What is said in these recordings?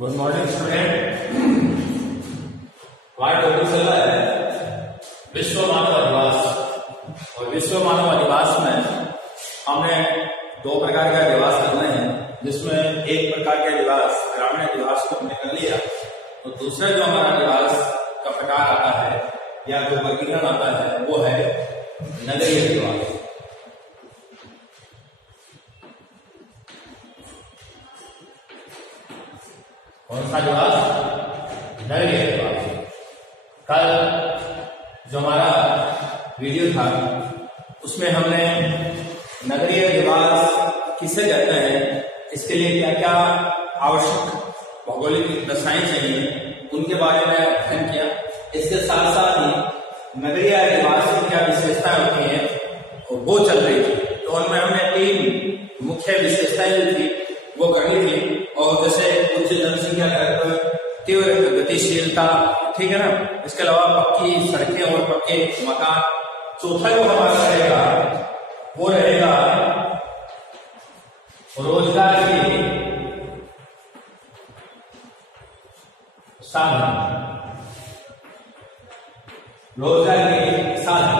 Good morning student. हमारा topic चल रहा है विश्व मानव अधिवास। और विश्व मानव अधिवास में हमने दो प्रकार के अधिवास करने हैं, जिसमें एक प्रकार के अधिवास ग्रामीण अधिवास को हमने कर लिया। तो दूसरा जो हमारा अधिवास का प्रकार आता है या जो वर्गीकरण आता है वो है नगरीय अधिवास। कौन सा अधिवास? नगरीय अधिवास। कल जो हमारा वीडियो था उसमें हमने नगरीय अधिवास किसे कहते हैं, इसके लिए क्या क्या आवश्यक भौगोलिक दशाएं चाहिए उनके बारे में अध्ययन किया। इसके साथ साथ ही नगरीय अधिवास की क्या विशेषताएं होती हैं वो चल रही थी। तो उनमें हमने 3 मुख्य विशेषताएं जो थी वो करनी थी। और जैसे उच्च जनसंख्या घनत्व, तीव्र गतिशीलता, ठीक है ना, इसके अलावा पक्की सड़कें और पक्के मकान। चौथा जो हमारा रहेगा वो रहेगा रोजगार के साधन। रोजगार के साधन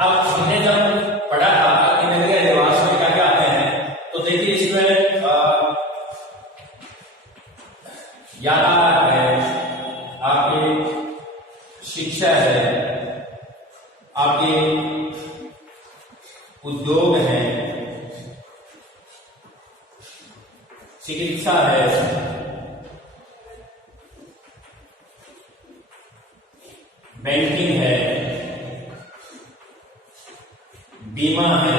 अब हमने जब पढ़ा था कि नगरीय अधिवास में क्या क्या आते हैं, तो देखिए इसमें यातायात है, आपकी शिक्षा है, आपके उद्योग है, चिकित्सा है, बैंकिंग है, बीमा है,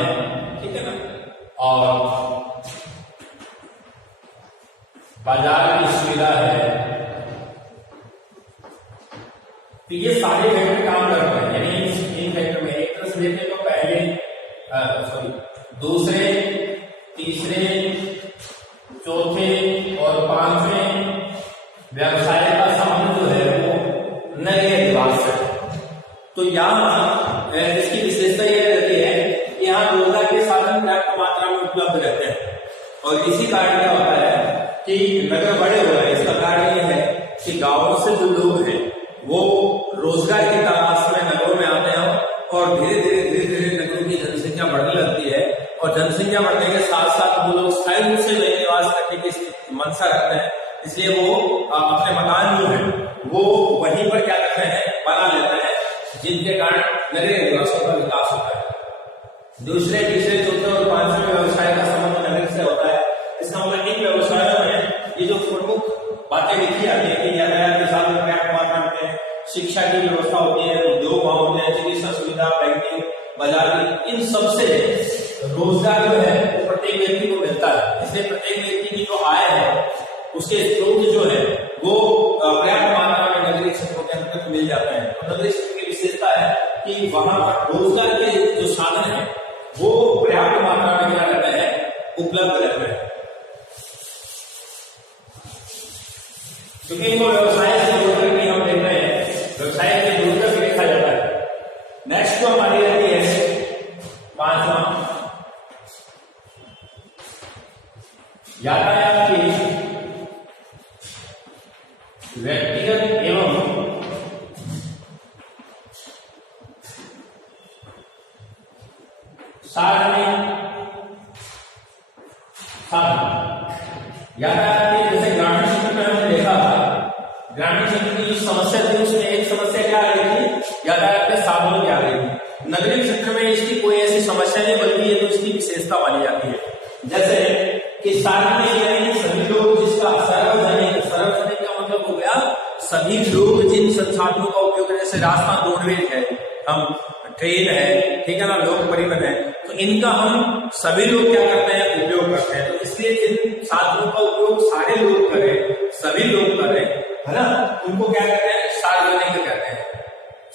ठीक है ना, और बाजार की सुविधा है। तो ये सारे फैक्टर काम कर रहे हैं, यानी इन फैक्टर में एक तरह से देखें तो पहले दूसरे, तीसरे, चौथे और 5वें व्यवसाय का संबंध जो है वो नगरीय अधिवास है। तो यहाँ इसकी विशेषता यह रहती है कि यहाँ रोजगार के साधन पर्याप्त मात्रा में उपलब्ध रहते हैं। और इसी कारण क्या होता है कि नगर बड़े हो रहे हैं। इसका कारण यह है कि गांवों से जो लोग हैं वो रोजगार की तलाश में नगरों में आते हैं और धीरे धीरे नगरों की जनसंख्या बढ़ने लगती है। और जनसंख्या बढ़ने के साथ साथ वो लोग स्थायी रूप से नए निवास करने की मंशा रखते हैं, इसलिए वो अपने मकान जो है वो वहीं पर क्या करते हैं, बना लेते हैं, जिनके कारण नगरीय अधिवासों का विकास होता है। दूसरे, तीसरे, चौथे और 5वें व्यवसाय का संबंध नगर से होता है। इसका मतलब इन व्यवसायों में ये जो प्रमुख बातें लिखी आती है कि यातायात के साधन पर्याप्त मात्रा में, शिक्षा की व्यवस्था होती है, उद्योग वहां होते हैं, चिकित्सा सुविधा, बैंकिंग, बाजार की, इन सबसे रोजगार जो है वो प्रत्येक व्यक्ति को मिलता है। इसलिए प्रत्येक व्यक्ति की जो आय है उसके स्रोत जो है वो पर्याप्त मात्रा में नगरीय क्षेत्रों के अंतर्गत मिल जाते हैं। तो नगरीय क्षेत्र की विशेषता है कि वहां पर रोजगार के जो साधन है वो पर्याप्त मात्रा में क्या रहता है, उपलब्ध रहते हैं। क्योंकि इनको व्यवसाय से जोड़कर भी हम देख रहे हैं, व्यवसाय से जोड़कर भी देखा जाता है। नेक्स्ट जो हमारी रहती है 5वां, यातायात की व्यक्तिगत एवं सार्वजनिक साधन। यातायात के जैसे ग्रामीण क्षेत्र में हमने देखा, ग्रामीण क्षेत्र की जो समस्या थी उसमें एक समस्या क्या आ रही थी, यातायात के साधनों की आ रही थी। नगरीय क्षेत्र में इसकी कोई ऐसी समस्या नहीं, बल्कि ये तो इसकी विशेषता मानी जाती है। जैसे कि सार्वजनिक यानी सभी लोग जिसका सार्वजनिक का मतलब हो गया सभी लोग जिन संसाधनों का उपयोग करें, जैसे रास्ता रोडवेज है, हम ट्रेन है, ठीक है ना, लोक परिवहन है, तो इनका हम सभी लोग क्या करते हैं, उपयोग करते हैं। तो इसलिए जिन साधनों का उपयोग सारे लोग करें, सभी लोग करें, है ना, उनको क्या कहते हैं, सार्वजनिक कहते हैं।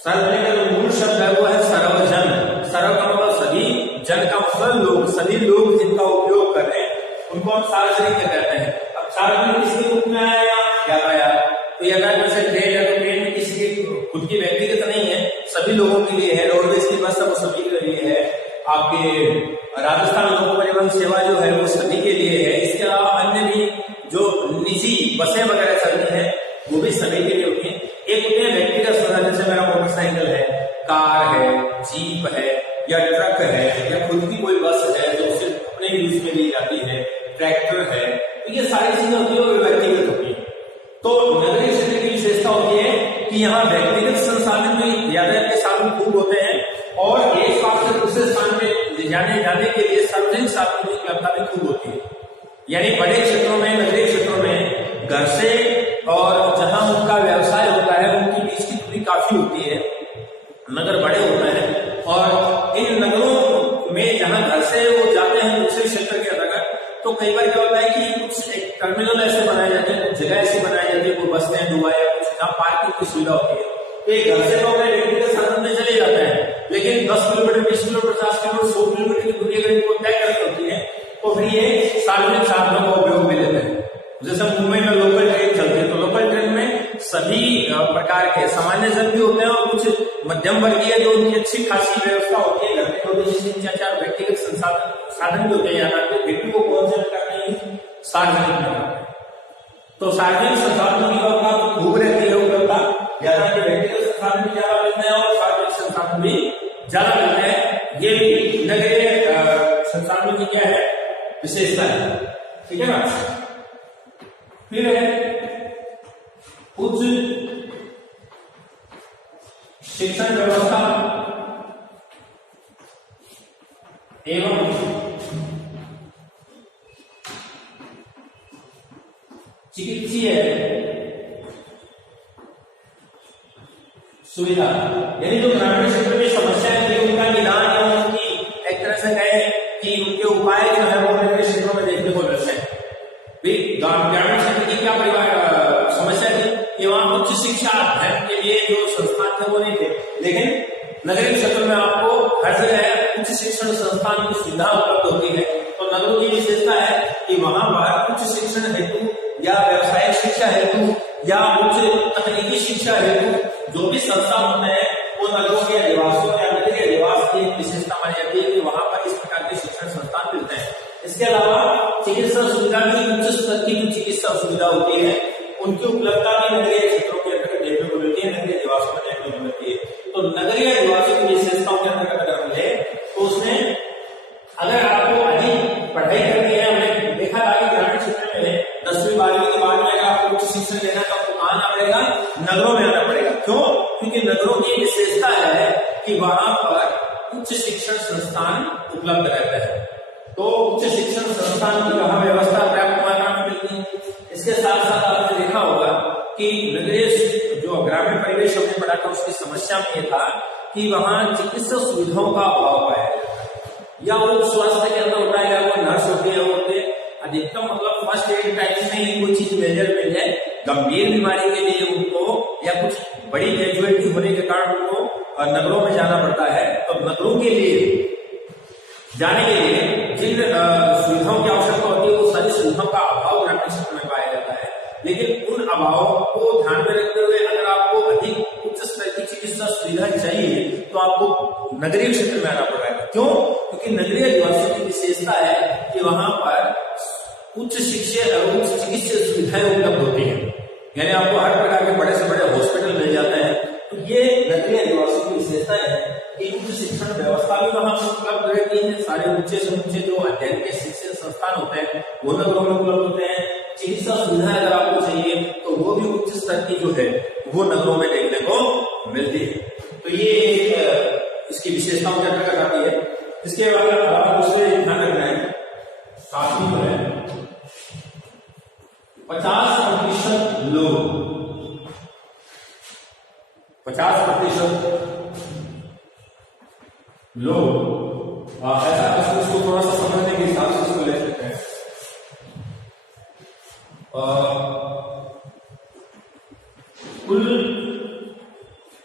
सार्वजनिक का जो मूल शब्द है वो है सर्वजन। सर्व का मतलब सभी, जन का मतलब लोग, सभी लोग जिनका उपयोग कर रहे हैं उनको हम सार्वजनिक कहते हैं। अब सार्वजनिक किसके रूप में आया, यातायात। तो यातायात जैसे ट्रेन है, तो ट्रेन में किसी की खुद की व्यक्तिगत नहीं है, सभी लोगों के लिए है। रोडवेज की बस वो सभी के लिए है। आपके राजस्थान लोक परिवहन सेवा जो है वो सभी के लिए है। इसके अलावा अन्य भी जो निजी बसें वगैरह चलती हैं वो भी सभी के लिए होती है। एक होती है व्यक्तिगत साधन, जैसे मेरा मोटरसाइकिल है, कार है, जीप है या ट्रक है या खुद की कोई बस है जो सिर्फ अपने यूज में ली जाती है, ट्रैक्टर है, तो ये सारी चीजें होती है वो व्यक्तिगत होती है। तो नगरीय क्षेत्र की विशेषता होती है कि यहाँ व्यक्तिगत संसाधन में यातायात के साधन खूब होते हैं और एक स्थान से दूसरे स्थान पे जाने के लिए सार्वजनिक साधनों की उपलब्धता भी खूब होती है। यानी बड़े क्षेत्रों में, नगरीय क्षेत्रों में घर से और जहां उनका व्यवसाय होता है उनकी बीच की दूरी काफी होती है, नगर बड़े होते हैं और इन नगरों में जहां घर से वो जाते हैं दूसरे क्षेत्र के अंतर्गत, तो कई बार क्या होता है कि कुछ एक टर्मिनल ऐसे बनाए जाते हैं, कुछ जगह ऐसी बनाई जाती है, कोई बस स्टैंड हुआ या कुछ जहाँ पार्किंग की सुविधा होती है, तो एक घर से तो अपने व्यक्तिगत साधन में चले जाते हैं, लेकिन 10 किलोमीटर, 20 किलोमीटर, 50 किलोमीटर, 100 किलोमीटर की दूरी अगर इनको तय करनी होती है तो फिर ये सार्वजनिक साधनों का उपयोग भी लेते हैं। जैसे मुंबई में लोकल ट्रेन चलती है, तो लोकल ट्रेन में सभी प्रकार के सामान्य जन भी होते हैं और कुछ मध्यम वर्गीय जो उनकी अच्छी खासी व्यवस्था होती है, घर में होती है, 3-4 व्यक्तिगत साधन भी होते हैं यातायात के, व्यक्ति को कौन से करते हैं, सार्वजनिक में करते हैं। तो सार्वजनिक संसाधनों की व्यवस्था खूब रहती है, उपलब्धता यातायात के व्यक्तिगत संसाधन भी ज्यादा मिलते हैं और सार्वजनिक संसाधन भी ज्यादा मिलते हैं। ये भी नगरीय संसाधनों की क्या है, विशेषता है, ठीक है ना। फिर है उच्च शिक्षण व्यवस्था एवं चिकित्सीय सुविधा, यानी जो ग्रामीण क्षेत्र में समस्याएं थी उनका निदान या उनकी एक तरह से कहे कि उनके उपाय जो है वो नगरीय क्षेत्रों में देखने को मिलते हैं। ग्रामीण क्षेत्र की क्या समस्या थी कि वहां उच्च शिक्षा अध्ययन के लिए जो संस्थान थे वो नहीं थे, लेकिन नगरीय क्षेत्र में आपको हर जगह उच्च शिक्षण संस्थान की सुविधा उपलब्ध होती है। तो नगरों की विशेषता है कि वहां पर उच्च शिक्षण हेतु या व्यवसायिक शिक्षा हेतु या उच्च तकनीकी शिक्षा हेतु जो भी संस्था होते हैं वो नगरों के अधिवासियों या नगरीय अधिवास की विशेषता मानी जाती है कि वहां पर इस प्रकार के शिक्षण संस्थान मिलते हैं। इसके अलावा चिकित्सा सुविधा की उच्च स्तर की जो चिकित्सा सुविधा होती है उनकी उपलब्धता भी नगरीय क्षेत्रों के अंतर्गत देखने को मिलती है, नगरीय अधिवासियों में देखने को मिलती है। तो नगरीय अधिवासियों की विशेषताओं के अंतर्गत अगर मिले तो उसमें अगर आपको अधिक पढ़ाई करनी है, हमने देखा था कि ग्रामीण क्षेत्र में 10वीं 12वीं के बाद में अगर आपको उच्च शिक्षण लेना तो आपको आना पड़ेगा, नगरों में आना पड़ेगा। क्यों? क्योंकि नगरों की विशेषता है कि वहां पर उच्च शिक्षण संस्थान उपलब्ध रहते हैं। तो उच्च शिक्षण संस्थान की वहां व्यवस्था पर्याप्त मात्रा में मिलती है। इसके साथ साथ आपने देखा होगा कि नगरीय जो ग्रामीण परिवेश हमने पढ़ा था उसकी समस्या में यह था कि वहां चिकित्सा सुविधाओं का अभाव पाया जाता है, या वो स्वास्थ्य केंद्र होता है या वो नर्स होती है, अधिकतम मतलब फर्स्ट एड टाइम में ही कोई चीज मेजर मिल जाए, गंभीर बीमारी के लिए उनको या कुछ बड़ी ग्रेजुएटी होने के कारण उनको नगरों में जाना पड़ता है। तो नगरों के लिए जाने के लिए जिन सुविधाओं की आवश्यकता होती है वो सारी सुविधाओं का अभाव ग्रामीण क्षेत्र में पाया जाता है। लेकिन उन अभावों को ध्यान में रखते हुए अगर आपको अधिक उच्च स्तर की चिकित्सा सुविधा चाहिए तो आपको नगरीय क्षेत्र में आना पड़ेगा। क्यों? क्योंकि नगरीय अधिवासियों की विशेषता है कि वहां पर उच्च शिक्षा और उच्च चिकित्सा सुविधाएं उपलब्ध होती है, यानी आपको हर प्रकार के बड़े से बड़े हॉस्पिटल मिल जाते हैं। तो ये नगरीय अधिवासियों की विशेषता है कि उच्च शिक्षण व्यवस्था भी वहां उपलब्ध रहती है, सारे ऊंचे से ऊंचे जो अध्ययन के शिक्षण संस्थान होते हैं वो नगरों में उपलब्ध होते हैं। चिकित्सा सुविधा अगर आपको चाहिए तो वो भी उच्च स्तर की जो है वो नगरों में देखने को मिलती है। तो ये इसकी विशेषताओं के अंतर्गत आती है। इसके अलावा दूसरे ध्यान रखना है, साथ ही है 50% लोग 50% लोग ऐसा उसको थोड़ा सा समझने के हिसाब से इसको ले सकते हैं। कुल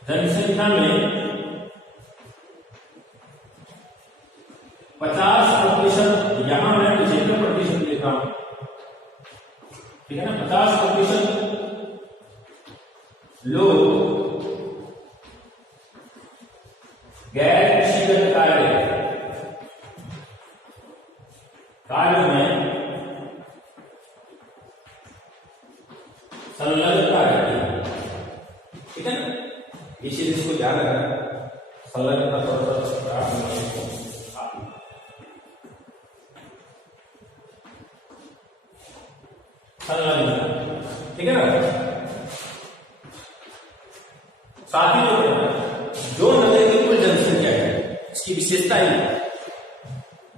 जनसंख्या में 50%, यहां मैं 75% लिखा हूं, ठीक है ना। 50% लोग गैर कृषिगत कार्य में संलग्नता रहती है, ठीक है ना। ये चीज इसको ध्यान रखना, संलग्नता थोड़ा संलग्नता, ठीक है ना। साथ ही जो नगर की कुल जनसंख्या है, इसकी विशेषता ही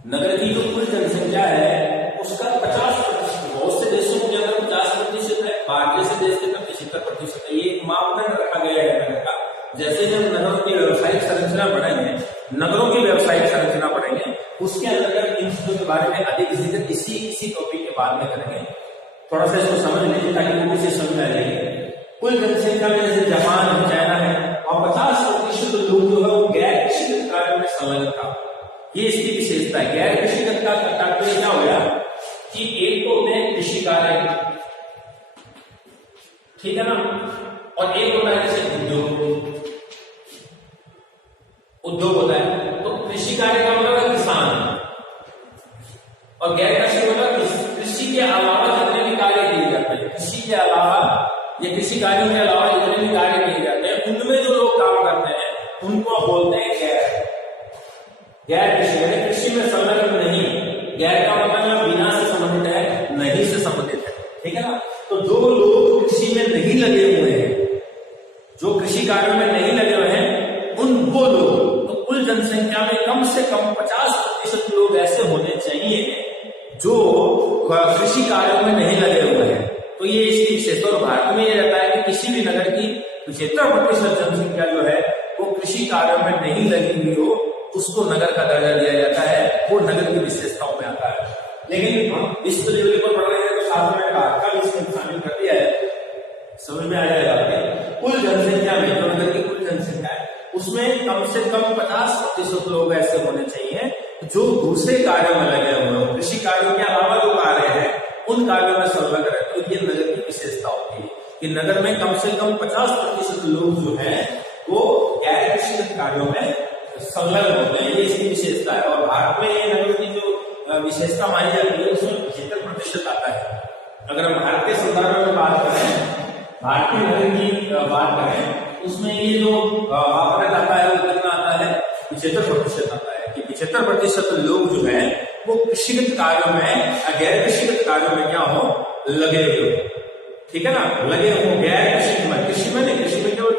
नगर की जो कुल जनसंख्या है उसका 50%, बहुत से देशों के अंदर 50% है, बाकी से देश के अंदर 75% है। ये मापदंड रखा गया है नगर का। जैसे जब नगरों की व्यवसायिक संरचना बढ़ेंगे, नगरों की व्यवसायिक संरचना बढ़ेंगे, उसके अंतर्गत इन चीजों के बारे में अधिक जिक्र इसी टॉपिक के बाद में करेंगे। थोड़ा सा इसको समझ लीजिए ताकि वो भी समझ आ जाएगी। कुल जनसंख्या में जैसे जापान, चाइना है, और 50% लोग जो है वो गैर कृषिगत कार्यों में संलग्न था। ये इसकी विशेषता है। गैर कृषिगत का तात्पर्य क्या हो गया कि एक तो होते हैं कृषि कार्य, ठीक है ना, और एक होता है जैसे उद्योग होता है। तो कृषि कार्य का मतलब है किसान, और गैर कृषि मतलब कृषि के अलावा जितने भी कार्य किए जाते हैं, कृषि के अलावा या कृषि कार्यों के अलावा जितने भी कार्य किए जाते हैं उनमें जो लोग काम करते हैं उनको बोलते हैं गैर कृषि, यानी कृषि में संलग्न नहीं। गैर का मतलब बिना से संबंधित है, नहीं से संबंधित है, ठीक है ना। तो जो लोग कृषि में नहीं लगे हुए हैं, जो कृषि कार्यों में नहीं लगे हुए हैं, उन वो लोग, तो कुल जनसंख्या में कम से कम 50% लोग ऐसे होने चाहिए जो कृषि कार्यों में नहीं लगे हुए हैं। तो ये इसकी विशेषता। और भारत में ये रहता है कि किसी भी नगर की 75% जनसंख्या जो है वो कृषि कार्यों में नहीं लगी हुई हो, उसको नगर का दर्जा दिया जाता है, वो नगर की विशेषताओं में आता है। लेकिन हम विश्व लेवल पर पढ़ रहे हैं तो साथ में भारत का भी इसमें शामिल कर दिया है, समझ में आ जाएगा आपके। कुल जनसंख्या में जो नगर की कुल जनसंख्या है उसमें कम से कम 50% लोग ऐसे होने चाहिए जो दूसरे कार्यों में लगे हुए हो, कृषि कार्यों के अलावा जो कार्य है उन कार्यों में संलग्न रहे। तो ये नगर की विशेषता होती है कि नगर में कम से कम 50% लोग जो है वो गैर कृषिगत कार्यों में संलग्न होते हैं, ये इसकी विशेषता है। और भारत में ये नगर की जो विशेषता मानी जाती है उसमें 75% आता है। अगर हम भारत के संदर्भ में बात करें, भारतीय नगर की बात करें, उसमें ये जो मापदंड आता है वो कितना आता है, 75% आता है कि 75% लोग जो है वो कृषिगत कार्यों में, गैर कृषिगत कार्यों में क्या हो, लगे हुए, ठीक है ना, लगे हो। गैर कृषि में, कृषि में नहीं, कृषि में केवल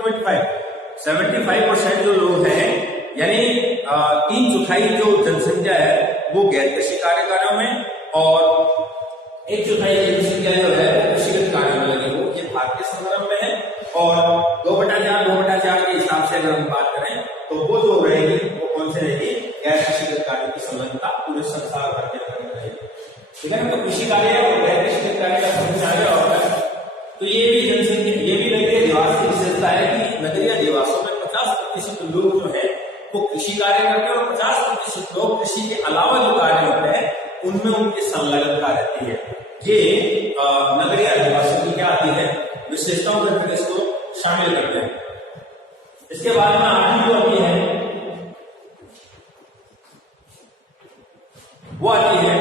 75% जो लोग हैं, यानी 3/4 जो जनसंख्या है वो गैर कृषि कार्यों में, और 1/4 जनसंख्या जो है वो कृषिगत कार्यों में लगे हो। ये भारत के संदर्भ में है। और 2/4 के हिसाब से अगर हम बात करें तो वो जो रहेगी वो कौन से रहेगी, गैर कृषिगत कार्यों की संलग्नता पूरे संसार भर के अंदर रहेगी, ठीक है ना। तो कृषि कार्य और गैर कृषिगत कार्य का समझ आ गया होगा। तो ये भी जनसंख्या, ये भी नगरीय अधिवास की विशेषता है कि नगरीय अधिवासों में 50% लोग जो है वो कृषि कार्य करते हैं, और 50% लोग कृषि के अलावा जो कार्य होते हैं उनमें उनकी संलग्नता रहती है। ये नगरीय अधिवासियों की क्या आती है, विशेषताओं के अंदर इसको शामिल करते हैं। इसके बाद में आगे जो आती है वो आती है,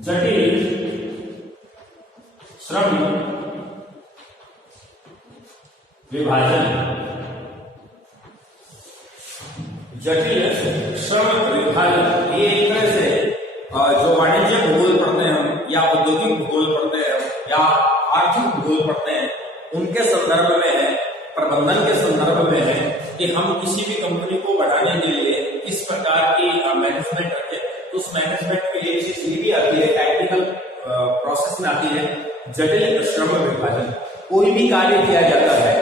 जटिल श्रम विभाजन। जटिल श्रम विभाजन ये एक तरह से जो वाणिज्य भूगोल पढ़ते हैं हम, या औद्योगिक भूगोल पढ़ते हैं, या आर्थिक भूगोल पढ़ते हैं, उनके संदर्भ में है, प्रबंधन के संदर्भ में है कि हम किसी भी कंपनी को बढ़ाने के लिए किस प्रकार की मैनेजमेंट रखें। तो उस मैनेजमेंट में एक चीज ये भी आती है, टेक्निकल प्रोसेस में आती है जटिल श्रम विभाजन। कोई भी कार्य किया जाता है,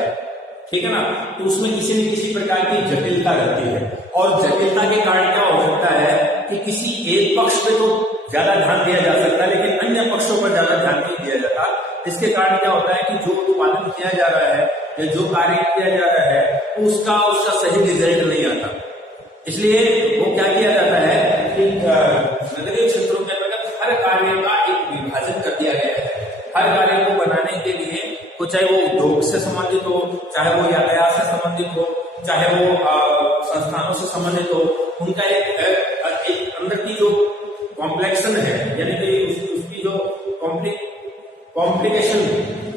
ठीक है ना, तो उसमें किसी न किसी प्रकार की जटिलता रहती है, और जटिलता के कारण क्या हो सकता है कि किसी एक पक्ष पे तो ज्यादा ध्यान दिया जा सकता है लेकिन अन्य पक्षों पर ज्यादा ध्यान नहीं दिया जाता। इसके कारण क्या होता है कि जो उत्पादन किया जा रहा है या जो कार्य किया जा रहा है उसका सही रिजल्ट नहीं आता। इसलिए वो क्या किया जाता है कि नगरीय क्षेत्रों के अंतर्गत हर कार्य का एक विभाजन कर दिया गया है। हर कार्य को बनाने के लिए, चाहे वो उद्योग से संबंधित हो, चाहे वो यातायात से संबंधित हो, चाहे वो संस्थानों से संबंधित हो, उनका एक अंदर की जो कॉम्प्लेक्शन है, यानी कि उसकी जो कॉम्प्लिकेशन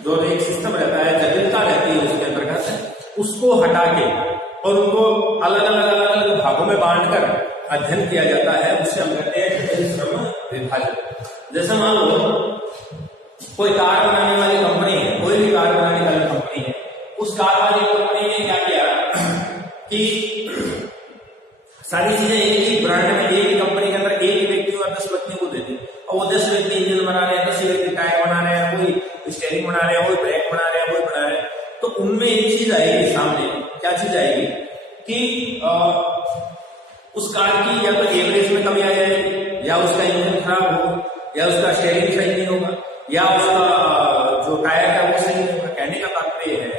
जो एक सिस्टम रहता है, जटिलता रहती है उसके अंतर्गत, उसको हटा के और उनको अलग अलग भागों में बांटकर अध्ययन किया जाता है। उससे हम कहते हैं जटिल श्रम विभाजन। जैसे मान लो कोई कार बनाने वाली कंपनी है, कोई भी कार बनाने वाली कंपनी है, उस कार वाली कंपनी ने क्या किया कि सारी चीजें एक ही ब्रांड में, एक ही कंपनी के अंदर एक ही व्यक्ति और 10 व्यक्तियों को दे दी, और वो 10 व्यक्ति इंजन बना रहे हैं, 10 व्यक्ति टायर बना रहे हैं, कोई स्टीयरिंग बना रहे हैं, कोई ब्रेक बना रहे हैं, कोई बना रहे हैं। तो उनमें एक चीज आएगी सामने, क्या चीज आएगी कि उस कार की या तो एवरेज में कमी आ जाएगी, या उसका इंजन खराब होगा, या उसका स्टीयरिंग सही नहीं होगा, या उसका जो टायर है वो सही नहीं होगा। कहने का तात्पर्य है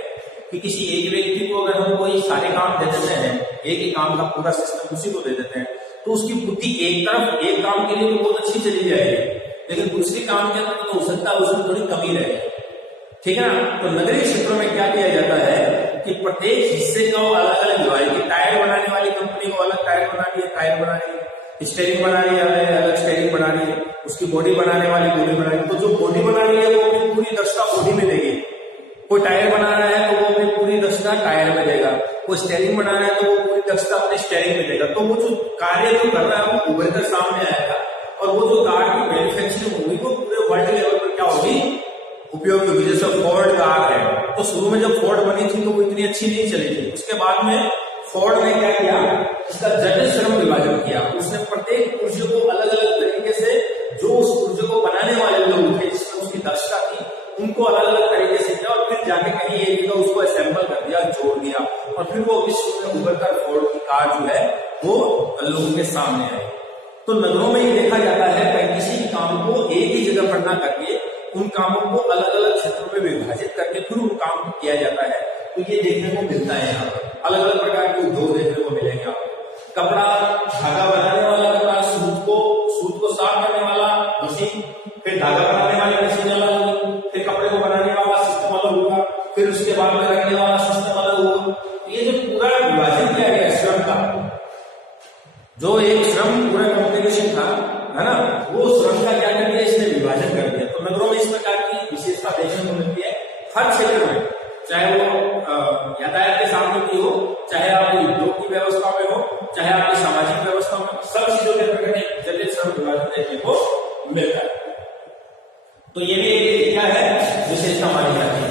कि किसी एक व्यक्ति को अगर हम कोई सारे काम दे देते हैं, एक ही काम का पूरा सिस्टम उसी को दे देते हैं, तो उसकी बुद्धि एक तरफ एक काम के लिए तो बहुत अच्छी चली जाएगी, लेकिन दूसरी काम के अंदर तो हो सकता है उसमें थोड़ी कमी रहेगी। ठीक है ना। तो नगरीय क्षेत्रों में क्या किया जाता है कि प्रत्येक हिस्से को अलग अलग विभाजित, टायर बनाने वाली कंपनी को अलग टायर बना रही है, टायर बना रही है, स्टीयरिंग बना रही है, अलग स्टीयरिंग बना रही है, उसकी बॉडी बनाने वाली बॉडी बना रही है। तो जो बॉडी बना रही है वो अपनी पूरी दक्षता बॉडी में देगी, कोई टायर बना रहा है तो वो अपनी पूरी दक्षता टायर में देगा, कोई स्टीयरिंग बना रहा है तो वो पूरी दक्षता अपने स्टीयरिंग में देगा। तो वो जो कार्य जो कर रहा है वो उभर कर सामने आएगा, और वो जो कार की मैन्युफैक्चरिंग होगी वो पूरे वर्ल्ड लेवल पर क्या होगी, उपयोगी होगी। जैसे फोर्ड कार है, तो शुरू में जब फोर्ड बनी थी तो वो इतनी अच्छी नहीं चली थी, उसके बाद में फोर्ड ने क्या किया, इसका जटिल श्रम विभाजन किया। उसने प्रत्येक पुर्जे को अलग अलग तरीके से, जो उस पुर्जे को बनाने वाले लोग थे जिसमें उसकी दक्षता थी, उनको अलग अलग तरीके से किया, और फिर जाके कहीं एक जगह उसको असेंबल कर दिया, जोड़ दिया, और फिर वो विश्व में उभर कर फोर्ड की कार जो है वो लोगों के सामने आई। तो नगरों में ये देखा जाता है कि किसी भी काम को एक ही जगह पर ना करके उन कामों को अलग अलग क्षेत्रों में विभाजित करके फिर उन काम को किया जाता है। तो ये देखने को मिलता है यहाँ पर, अलग अलग प्रकार के उद्योग देखने को मिलेंगे आपको। कपड़ा धागा बनाने वाला कपड़ा, सूत को साफ करने वाला मशीन, फिर धागा बनाने वाली मशीन अलग होगी, फिर कपड़े को बनाने वाला सिस्टम अलग होगा, फिर उसके बाद में रखने वाला सिस्टम अलग होगा। ये जो पूरा विभाजन किया गया श्रम का, जो एक श्रम पूरा कॉम्प्लिकेशन था, है ना, वो श्रम का क्या कर दिया, इसने विभाजन कर दिया। तो नगरों में इस प्रकार की विशेषता देखने को मिलती है हर क्षेत्र में, चाहे वो यातायात के साधनों की हो, चाहे आप उद्योग की व्यवस्था में हो, चाहे आपकी सामाजिक व्यवस्था में, सब चीजों के अंतर्गत जटिल श्रम विभाजन देखने को मिलता है। तो ये भी क्या है, विशेषता मानी जाती है।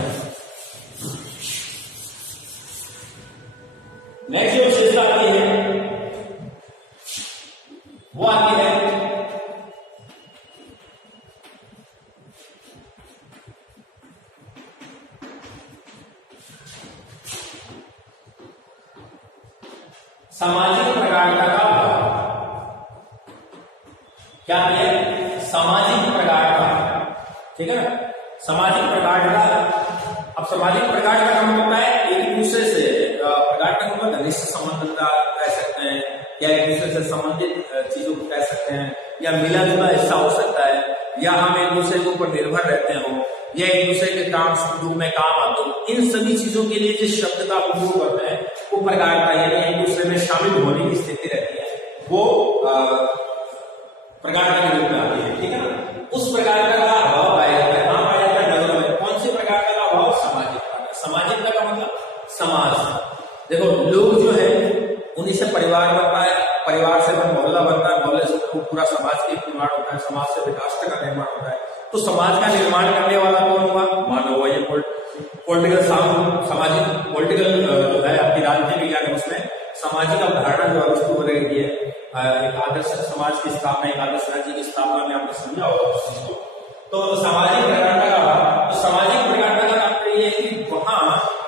नेक्स्ट जो विशेषता आती है वो आती है सामाजिक प्रगाढ़ता का अभाव। क्या है, सामाजिक प्रगाढ़ता। ठीक है ना, सामाजिक प्रगाढ़ता। अब सामाजिक प्रगाढ़ता का मतलब है एक दूसरे से, प्रगाढ़ता का मतलब घनिष्ठ संबंध का कह सकते हैं, या एक दूसरे से संबंधित चीजों को कह सकते हैं, या मिला जुला हिस्सा हो सकता है, या हम एक दूसरे के ऊपर निर्भर रहते हो, या एक दूसरे के काम सुख दुख में काम आते हो। इन सभी चीजों के लिए जिस शब्द का उपयोग करते हैं वो प्रगाढ़ता, यानी एक दूसरे में शामिल होने की स्थिति रहती है, वो प्रगाढ़ता के रूप में आती है। ठीक है ना। उस प्रगाढ़ता का अभाव पाया जाता है, कहां पाया जाता है, नगरों में। कौन सी प्रगाढ़ता का अभाव, सामाजिकता। सामाजिकता का मतलब समाज। देखो लोग जो है उन्हीं से परिवार बनता है, परिवार से मोहल्ला बनता है, मोहल्ले से पूरा समाज का निर्माण होता है, समाज से राष्ट्र का निर्माण होता है। तो समाज का निर्माण करने वाला कौन हुआ, मानव हुआ। ये पॉलिटिकल सामाजिक पॉलिटिकल जो है आपकी राजनीति विज्ञान है, उसमें सामाजिक अवधारणा जो अरस्तु वगैरह की है, एक आदर्श समाज की स्थापना, एक आदर्श राज्य की स्थापना में आपने समझा होगा उस चीज को। तो सामाजिक प्रगाढ़ता का, तो सामाजिक प्रगाढ़ता का तात्पर्य है कि वहां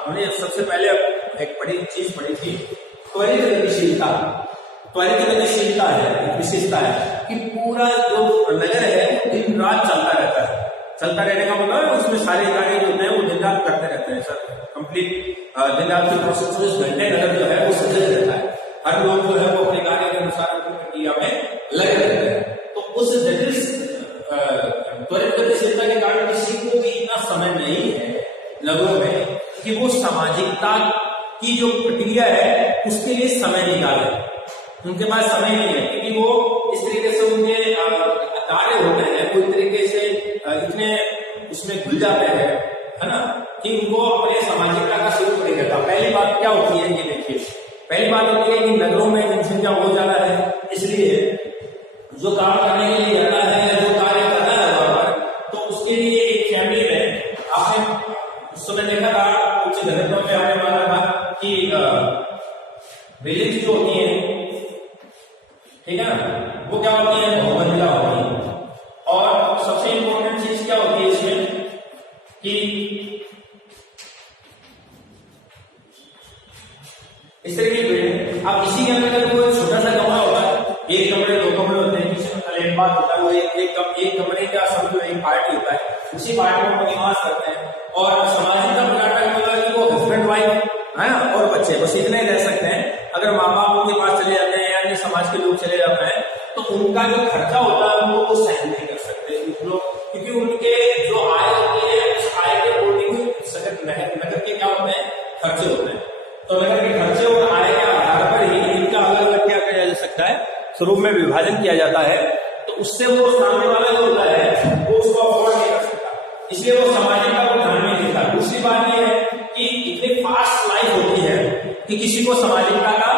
हमने सबसे पहले एक बड़ी चीज पढ़ी थी, त्वरित गतिशीलता। त्वरित गतिशीलता है एक विशेषता है कि पूरा जो नगर है दिन रात चलता रहता है। चलता रहने का मतलब है उसमें सारे कार्य जो है वो दिन रात करते रहते हैं सर, कंप्लीट दिन रात की प्रोसेस 24 घंटे नगर जो है वो सजग रहता है। हर लोग जो है वो अपने कार्य के अनुसार अपनी प्रक्रिया में लगे रहते हैं। तो उस जटिल त्वरित गतिशीलता के कारण किसी को भी इतना समय नहीं है नगरों में कि वो सामाजिकता की जो प्रक्रिया क्रिया है उसके लिए समय निकाले, उनके पास समय नहीं है, क्योंकि वो इस तरीके से उनके कार्य होते हैं, कोई तरीके से इतने उसमें घुल जाते हैं, है ना, कि उनको अपने सामाजिकता का स्वरूप नहीं रहता। पहली बात क्या होती है, ये देखिए, पहली बात होती है कि नगरों में जनसंख्या बहुत ज्यादा है, इसलिए जो काम करने के लिए जाता है, जो कार्य करना है वहां पर, तो उसके लिए एक फैमिली में आपने उस समय देखा था, कुछ घटनाओं में आपने माना था कि बिल्डिंग्स जो होती है, ठीक है ना, वो क्या होती है, बहुमंजिला होती है। और सबसे इंपॉर्टेंट चीज क्या होती है इसमें कि इस तरह की बिल्डिंग, अब इसी के अंदर कोई छोटा सा कमरा होता है, एक कमरे दो कमरे होते हैं, किसी में कलेक्ट बात होता है, वो एक कमरे का समझो एक पार्टी होता है, उसी पार्टी में निवास करते हैं। और सामाजिक का प्रकार का मतलब कि वो हस्बैंड वाइफ है ना और बच्चे, बस इतने रह सकते हैं। अगर माँ बाप उनके पास चले जाते हैं या समाज के लोग चले जाते हैं तो उनका जो खर्चा होता है वो सहन नहीं कर सकते लोग, क्योंकि उनके जो आय होती है उस आय के अकॉर्डिंग नगर के क्या होते हैं, खर्चे होते हैं। तो नगर के खर्चे और आय के आधार पर ही इनका अलग अलग क्या किया जा सकता है, स्वरूप में विभाजन किया जाता है। तो उससे वो सामने वाला जो होता है वो उसको अफोर्ड नहीं कर सकता, इसलिए वो सामाजिकता को ध्यान में देता। दूसरी बात यह है कि इतनी फास्ट लाइफ होती है कि किसी को सामाजिकता का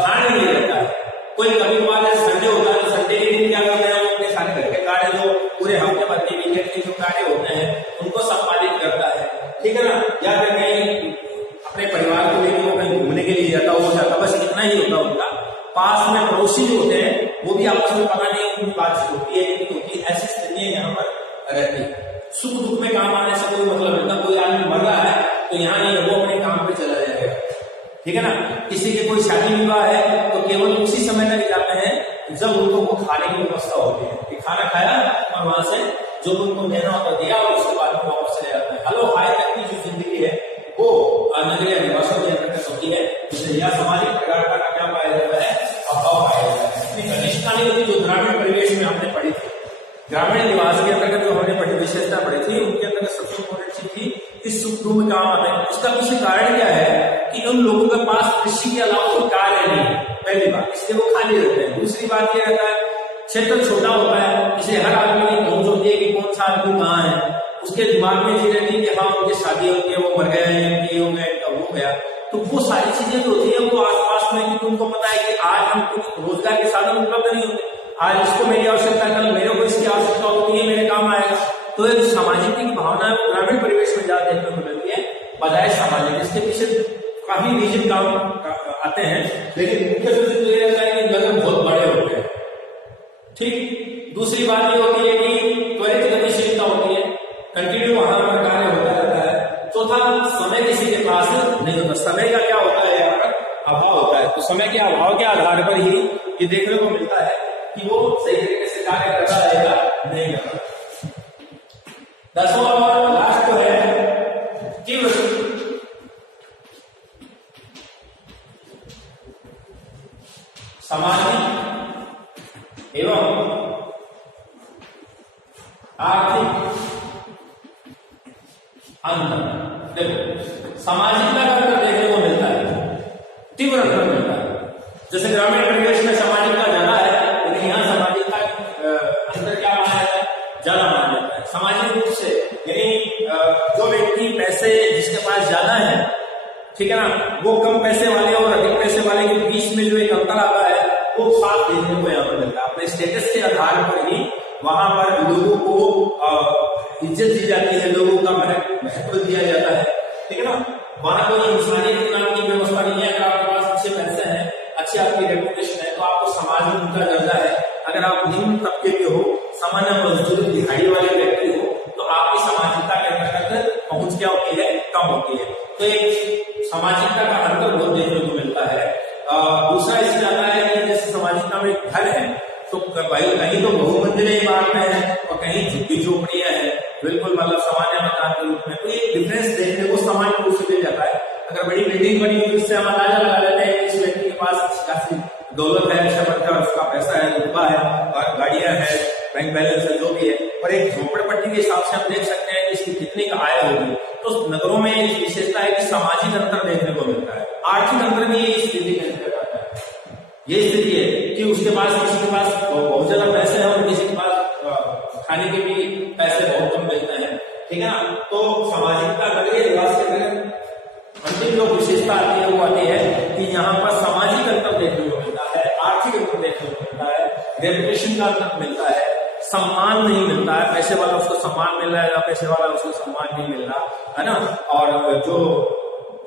ध्यान नहीं रहता है। कोई कभी कभार संडे होता है, संडे के दिन क्या करते हैं, वो अपने सारे घर के कार्य जो पूरे हफ्ते भर के वीकेंड के जो कार्य होते हैं उनको संपादित करता है, ठीक है ना, या फिर कहीं अपने परिवार को लेकर वो कहीं घूमने के लिए जाता हो जाता, बस इतना ही होता उनका। पास में पड़ोसी जो होते हैं वो भी आपस में पता नहीं उनकी बातचीत होती है नहीं होती, ऐसी स्थितियां यहाँ पर रहती है। सुख दुख में काम आने से कोई मतलब नहीं, कोई आदमी मर रहा है तो यहाँ नहीं है, वो अपने काम पे चला जाएगा, ठीक है ना। किसी के कोई शादी विवाह है तो केवल उसी समय तक जाते हैं जब उनको वो खाने की व्यवस्था होती है कि खाना खाया और वहां से जो उनको देना होता दिया और उसके बाद में वापस चले जाते हैं। हेलो हाय तक की जो जिंदगी है वो नगरीय निवासों के अंतर्गत होती है, जिससे यह सामाजिक प्रकार का क्या पाया जाता है, अभाव पाया जाता है। इतनी घनिष्ठता नहीं होती जो ग्रामीण परिवेश में हमने पढ़ी थी। ग्रामीण निवास के अंतर्गत जो हमने पढ़ी विशेषता पढ़ी थी उनके अंतर्गत सबसे इम्पोर्टेंट चीज थी कि सुख दुख में काम आते हैं। उसका पीछे कारण क्या है कि उन लोगों के पास कृषि के अलावा कोई कार्य नहीं है, पहली बात, इसलिए वो खाली रहते हैं। दूसरी बात यह रहता है क्षेत्र छोटा होता है, इसलिए हर आदमी की पहुंच होती है कि कौन सा आदमी कहाँ है, उसके दिमाग में ये रहती है कि हाँ उनकी शादी होती है, वो मर गया है, ये हो गया, हो गया। तो वो सारी चीजें जो होती है वो आसपास में, क्योंकि उनको पता है कि आज हमको रोजगार के साधन उपलब्ध नहीं होते, आज इसको मेरी आवश्यकता है, कल मेरे को इसकी आवश्यकता होती है, मेरे काम आएगा। तो एक सामाजिक की भावना ग्रामीण परिवेश में ज्यादा देखने को मिलती है बजाय सामाजिक। इसके पीछे काफी रीजन काम आते हैं, लेकिन मुख्य रूप से ये रहता है कि नगर बहुत बड़े होते हैं, ठीक। दूसरी बात ये होती है कि त्वरित गतिशीलता होती है, कंटिन्यू वहां पर कार्य होता रहता है। चौथा, समय किसी के पास नहीं होता, समय का क्या होता है, यहाँ पर अभाव होता है। तो समय के अभाव के आधार पर ही ये देखने को मिलता है कि वो सही तरीके से कार्य करता है या नहीं करता। 10वां और लास्ट जो है तीव्र सामाजिक एवं आर्थिक अंतर। देखो सामाजिकता का अंतर देखने को मिलता है, तीव्र अंतर मिलता है। जैसे ग्रामीण परिवेश में सामाजिकता ज्यादा है, लेकिन यहाँ सामाजिकता अंतर क्या माना जाता है, ज्यादा माना जाता है। सामाजिक रूप से यानी जो व्यक्ति पैसे जिसके पास ज्यादा है, ठीक है ना, वो कम पैसे वाले और अधिक पैसे वाले के बीच में जो एक अंतर आता है वो साफ देखने को यहाँ पर मिलता है। अपने स्टेटस के आधार पर ही वहां पर लोगों को इज्जत दी जाती है, लोगों का महत्व दिया जाता है, ठीक है ना। वहां कोई इंसानियत नाम की व्यवस्था नहीं है। अगर आपके पास अच्छे पैसे हैं, अच्छी आपकी रेपुटेशन है, तो आपको समाज में उनका दर्जा है। अगर आप निम्न तबके के हो, सामान्य मजदूरी दिहाड़ी वाले व्यक्ति हो, तो आपकी सामाजिकता के अंतर्गत पहुंच क्या होती है, कम होती है। तो एक सामाजिकता का अंतर बहुत देखने को मिलता है। दूसरा इससे आता है कि जैसे सामाजिकता में घर है तो भाई कहीं तो बहुमंजिले इमारतें हैं और कहीं झुग्गी झोपड़ियां हैं, बिल्कुल मतलब सामान्य मकान के रूप में। तो ये डिफरेंस देखने को सामान्य रूप से मिल जाता है। अगर बड़ी बिल्डिंग बनी हुई उससे हम अंदाजा लगा लेते हैं कि इस व्यक्ति के पास काफी दौलत है, उसका पैसा है, रुतबा है, गाड़ियां हैं, बैंक बैलेंस है, जो भी है। और एक झोपड़पट्टी के हिसाब से हम देख सकते हैं कि इसकी कितनी आय होगी। तो नगरों में एक विशेषता है कि सामाजिक अंतर देखने को मिलता है, आर्थिक अंतर भी ये स्थिति में नजर आता है। ये स्थिति है कि उसके पास किसी के पास बहुत ज्यादा पैसे हैं और किसी के पास खाने के भी पैसे बहुत कम मिलते हैं, ठीक है ना। तो सामाजिकता नगरीय निवास के अंदर अंतिम जो विशेषता आती है वो आती है कि यहाँ पर सामाजिक अंतर देखने को मिलता है, आर्थिक अंतर देखने को मिलता है, रेपुटेशन का अंतर मिलता है, सम्मान नहीं मिलता है, पैसे वाला उसको सम्मान मिल रहा है या पैसे वाला उसको सम्मान नहीं मिल रहा है ना। और जो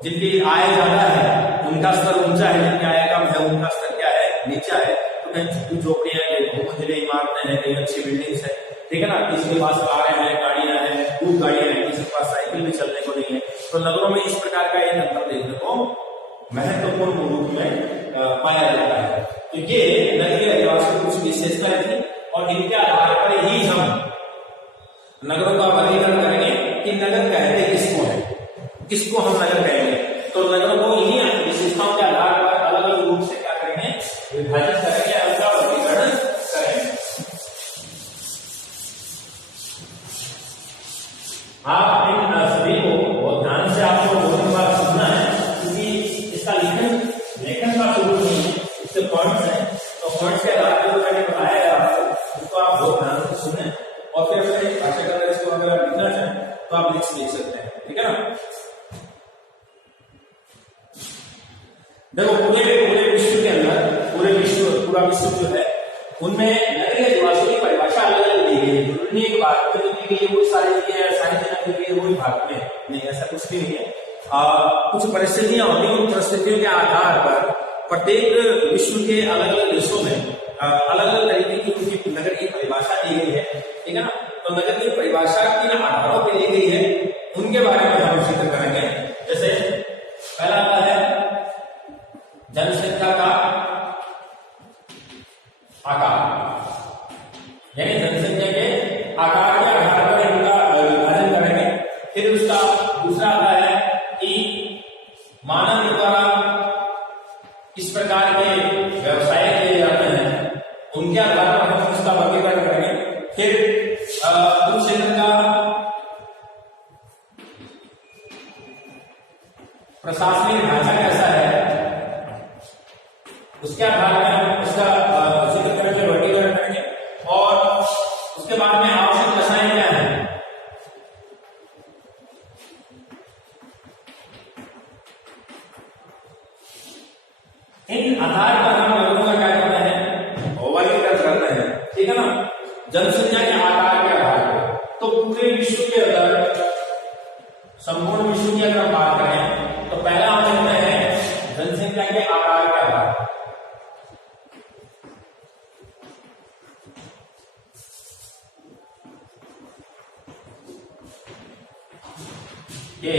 जिनकी आय ज्यादा है उनका स्तर ऊंचा है, जिनकी आय कम है उनका स्तर क्या है, नीचा है। तो कहीं झुग्गी झोपड़ियां हैं, बहुमंजिले इमारतें हैं, कहीं अच्छी बिल्डिंग्स है, ठीक है ना। किसी के पास कारें हैं, गाड़ियां हैं, खूब गाड़ियां हैं, किसी के पास साइकिल भी चलने को नहीं है। तो नगरों में इस प्रकार का एक अंतर देखने को महत्वपूर्ण रूप में पाया जाता है। तो ये नगरीय निवास की कुछ विशेषताएं थी और इनके आधार पर ही हम नगरों का वर्गीकरण करेंगे कि नगर कहते किसको है, किसको हम नगर कहेंगे। तो नगरों को इन्हीं विशेषताओं के आधार पर अलग अलग रूप से क्या करेंगे, विभाजित करेंगे, उनका वर्गीकरण करेंगे। आप इन सभी को बहुत ध्यान से आपको दो बार सुनना है, क्योंकि इसका लेखन का शुरू नहीं है, इससे पॉइंट्स है। तो पॉइंट्स के आधार पर जो मैंने बताया है आपको, उसको आप बहुत ध्यान से सुने और फिर अपने भाषा का इसको अगर आप लिखना चाहें तो आप लिख सकते हैं, ठीक है ना। देखो पूरे विश्व के अंदर पूरा विश्व जो है उनमें नगरीय निवासों की परिभाषा अलग अलग दी गई है। जरूरी नहीं भारत में दी गई है वो सारी जगह दी गई है, वही भारत में नहीं, ऐसा कुछ भी नहीं है। कुछ परिस्थितियां होती हैं, उन परिस्थितियों के आधार पर प्रत्येक विश्व के अलग अलग देशों में अलग अलग तरीके की उनकी नगर की परिभाषा दी गई है, ठीक है ना। तो नगर की परिभाषा किन आधारों पर दी गई है उनके बारे में हम जिक्र करेंगे। जैसे पहला आता है जनसंख्या का आकार, यानी जनसंख्या के आकार के आधार पर इनका विभाजन करेंगे। फिर उसका दूसरा आता है कि मानव द्वारा किस प्रकार के व्यवसाय किए जाते हैं उनके आधार पर हम उसका वर्गीकरण करेंगे। फिर उस क्षेत्र का प्रशासनिक ढांचा कैसा है उसके आधार पर हम उसका वर्गीकरण करेंगे। और उसके बाद में आवश्यक दशाएं क्या है, इन आधार पर हम लोगों का क्या करते हैं, वर्गीकरण करते हैं, ठीक है ना। जनसंख्या के आकार के आधार पर तो पूरे विश्व के अंदर, संपूर्ण विश्व की अगर बात करें तो पहला हम देखते हैं जनसंख्या के आकार के आधार पर। के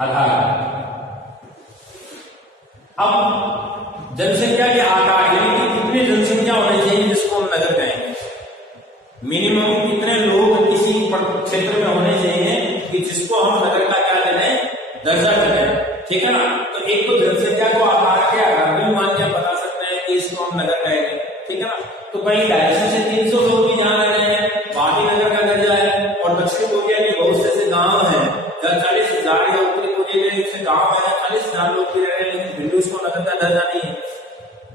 आधार अब जनसंख्या के आकार यानी कि कितनी जनसंख्या होनी चाहिए जिसको हम नगर कहेंगे, मिनिमम कितने लोग किसी क्षेत्र में होने चाहिए कि जिसको हम नगर का क्या दे दें, दर्जा दे दें, ठीक है ना। तो एक तो जनसंख्या को आकार के आधार पर मान के बता सकते हैं कि इसको हम नगर कहेंगे, ठीक है ना। तो कहीं 250 से 300 लोग भी जहां रह रहे हैं वहां भी नगर का दर्जा है। और दक्षिण कोरिया के बहुत से ऐसे गांव हैं जहाँ 40,000 या उत्तरी कोरिया के ऐसे गांव है 40,000 लोग भी रह रहे हैं, लेकिन फिर भी उसको नगर का दर्जा नहीं है।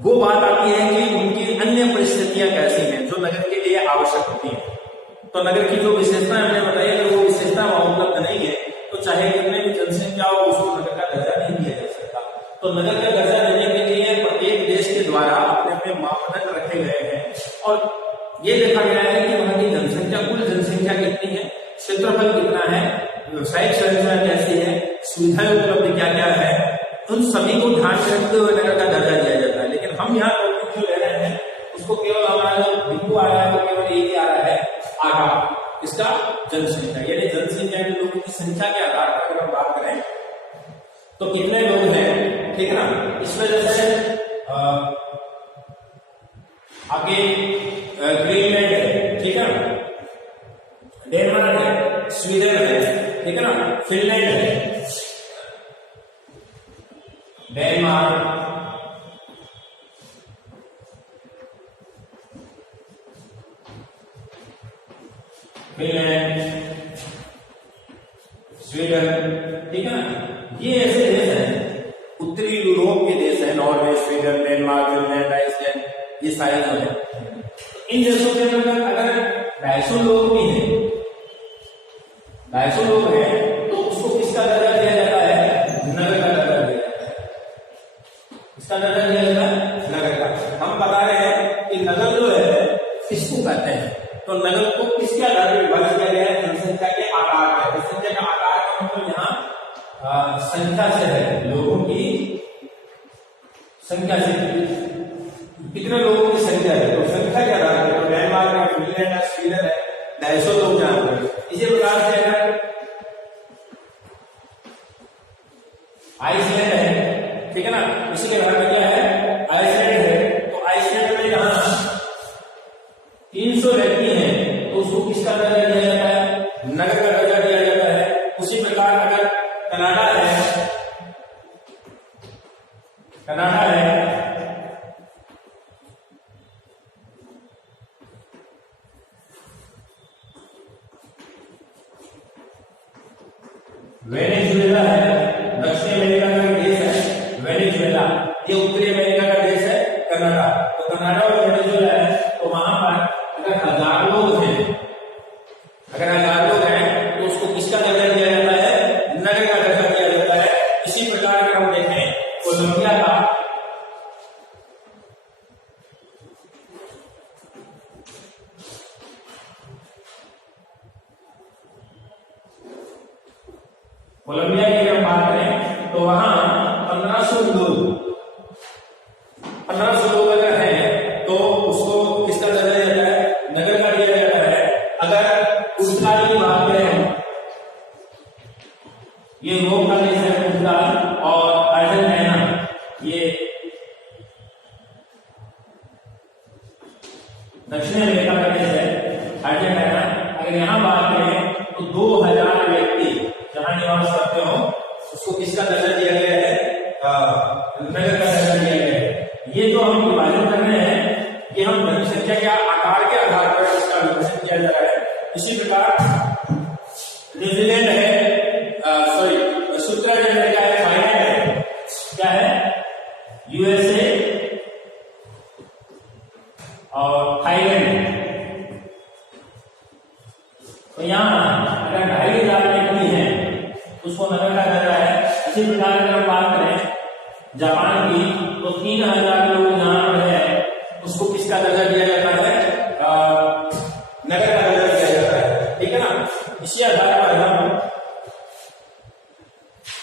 वो बात आती है कि उनकी अन्य परिस्थितियां कैसी हैं जो नगर के लिए आवश्यक होती है। तो नगर की जो विशेषता हमने बताई, अगर वो विशेषता वहां उपलब्ध नहीं है तो चाहे कितने भी जनसंख्या हो उसको नगर का दर्जा नहीं दिया जा सकता। तो नगर का दर्जा देने के लिए प्रत्येक देश के द्वारा अपने अपने मापदंड रखे गए हैं और ये देखा गया है कि वहां की जनसंख्या, कुल जनसंख्या कितनी है, क्षेत्रफल कितना है, व्यवसायिक संरचना कैसी है, सुविधाएं उपलब्ध क्या क्या है, उन सभी को ध्यान में रखते हुए नगर का दर्जा दिया जाता है। लेकिन हम यहाँ टॉपिक जो ले रहे हैं उसको केवल हमारा जो बिंदु आ रहा है वो केवल एक ही आ रहा है, आकार, इसका जनसंख्या, यानी जनसंख्या के लोगों की संख्या के आधार पर अगर हम बात करें तो कितने लोग हैं, ठीक है ना। इस वजह से आगे ग्रीनलैंड है, ठीक है ना, डेनमार्क है, स्वीडन है, ठीक है ना, फिनलैंड है, डेनमार्क, फिनलैंड, स्वीडन, ठीक है ना। ये ऐसे देश हैं, उत्तरी यूरोप के देश हैं, Norway, Sweden, Denmark, Finland, Iceland, ये सारे जो है। इन देशों के अंदर अगर 250 लोग भी हैं, 250 लोग हैं, तो उसको किसका दर्जा दिया जाता है? नगर का दर्जा दिया जाता है। किसका दर्जा दिया जाता है? नगर का। हम बता रहे हैं कि नगर जो है किसको कहते हैं, तो नगर को किसके आधार पर विभाजित किया गया है? जनसंख्या के आकार पर। जनसंख्या का आकार का मतलब यहाँ संख्या से है, लोगों की संख्या से, कितने लोगों की संख्या है, तो संख्या के आधार पर। तो डेनमार्क है, फिनलैंड है, स्वीडन है, 250 लोग जहां पर। इसी प्रकार से अगर आइसलैंड है, ठीक है ना, इसी के बारे में क्या है? आइसलैंड है, तो आइसलैंड में जहां 300 व्यक्ति हैं, तो उसको किसका दर्जा दिया जाता है? नगर का दर्जा दिया जाता है। उसी प्रकार अगर कनाडा है, कनाडा है, वेनेजुएला है, दक्षिण अमेरिका का देश है वेनेजुएला, ये उत्तरी अमेरिका का देश है कनाडा। तो कनाडा और वेनेजुएला है, तो वहां पर अगर 1000 लोग हैं, अगर 1000 लोग हैं, तो उसको किसका दर्जा दिया जाता है? नगर का दर्जा दिया जाता है। इसी प्रकार अगर हम देखें कोलंबिया का, कोलंबिया की अगर बात करें तो वहां 1500 लोग अगर हैं, तो उसको किसका दर्जा दिया जाता है? नगर का दिया जाता है। अगर पुर्तगाल की बात करें हम, ये रोम का देश है पुर्तगाल, और अर्जेंटीना ये दक्षिण अमेरिका का देश है अर्जेंटीना। अगर यहाँ बात करें तो 2000 व्यक्ति जहां निवास करते हो, उसको किसका दर्जा दिया गया है? नगर का दर्जा दिया गया है। ये जो हम विभाजन कर रहे हैं, कि हम जनसंख्या के आकार के आधार पर इसका विभाजन किया जा रहा है। इसी प्रकार न्यूजीलैंड है, सॉरी स्विट्जरलैंड है, क्या है? थाईलैंड है, क्या है? यूएसए और थाईलैंड। तो यहाँ अगर 2500 व्यक्ति हैं, उसको नगर का दर्जा है। इसी प्रकार अगर हम बात करें जापान की, तो 3000 लोग यहाँ पर है, उसको किसका दर्जा दिया जाता है? नगर का दर्जा दिया जाता है, ठीक है ना। इसी आधार